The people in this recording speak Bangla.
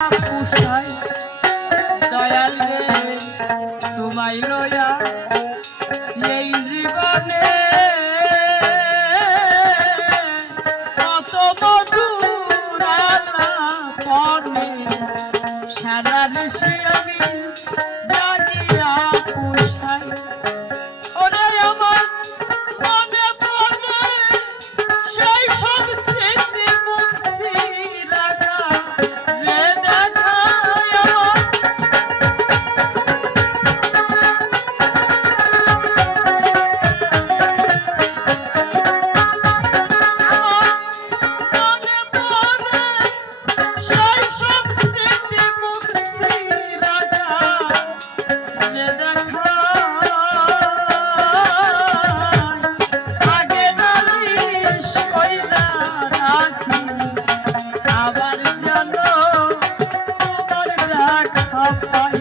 পুষাই দয়াল রে তোমায় লয়া এই জীবনে কত মধুর আলাপনে সারা ঋষি আমি জানিয়া পুষাই ওরে আমার মনে পড়ে সেই সব স্মৃতি মুছি রাখা যে দেখায় মনে পড়ে সেই সব স্মৃতি মুছি রাখা যে দেখায় আগে নালিশ কইরা রাখি আবার জানো তোমার রাখা পাই